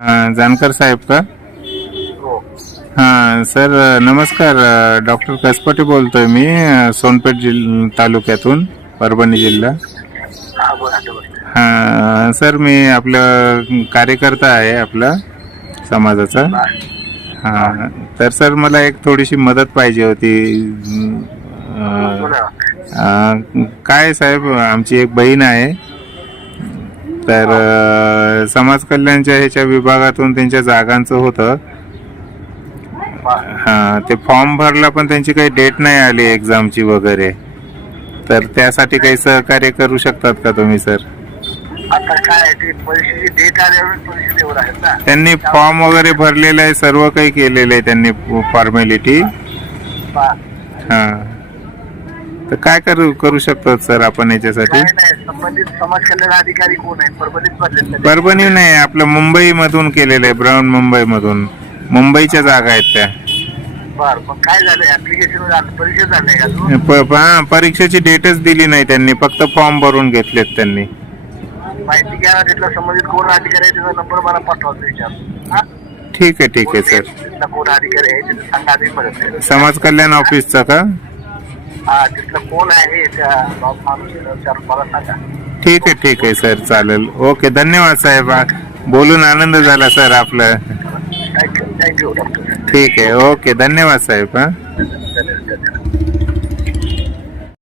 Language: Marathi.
जानकर साहेब का? हो. हां सर नमस्कार डॉक्टर कसपटे बोलतोय मी सोनपेठ जिल तालुक्यातून परभणी जिल्हा. हा सर मी आपलं कार्यकर्ता आहे आपला समाजाचा. हां तर सर मला एक थोडीशी मदत पाहिजे होती. काय साहेब आमची एक बहीण आहे. तर समाज कल्याणच्या ह्याच्या विभागातून त्यांच्या जागांचं होतं. हा ते फॉर्म भरला पण त्यांची काही डेट नाही आली एक्झामची वगैरे. तर त्यासाठी काही सहकार्य करू शकतात का तुम्ही सर त्यांनी फॉर्म वगैरे भरलेलं आहे सर्व काही केलेलं आहे त्यांनी फॉर्मॅलिटी हा. तर काय करू करू शकतो सर आपण याच्यासाठी? काय नाही संबंधित समाज कल्याण अधिकारी कोण आहे परभणीत भरले परभणी नाही आपलं मुंबई मधून केलेलं आहे ब्राऊन मुंबई मधून मुंबईच्या जागा आहेत त्या. बर पण काय झालं ऍप्लिकेशन झालं परीक्षा झालंय का तू प- प- हा, परीक्षेची डेटच दिली नाही त्यांनी फक्त फॉर्म भरून घेतलेत त्यांनी. माहिती घ्या तिथला संबंधित कोण अधिकारी आहे त्याचा नंबर मला पाठवायचा विचार हा? ठीक आहे ठीक आहे कोण सर. तिथला कोण अधिकारी आहे सांगा आधी. समाज कल्याण ऑफिसचा का? हा तिथलं कोण आहे ठीक आहे ठीक आहे सर चालेल. ओके धन्यवाद साहेब. बोलून आनंद झाला सर आपला. थँक्यू थँक्यू ठीक आहे ओके धन्यवाद साहेब हा.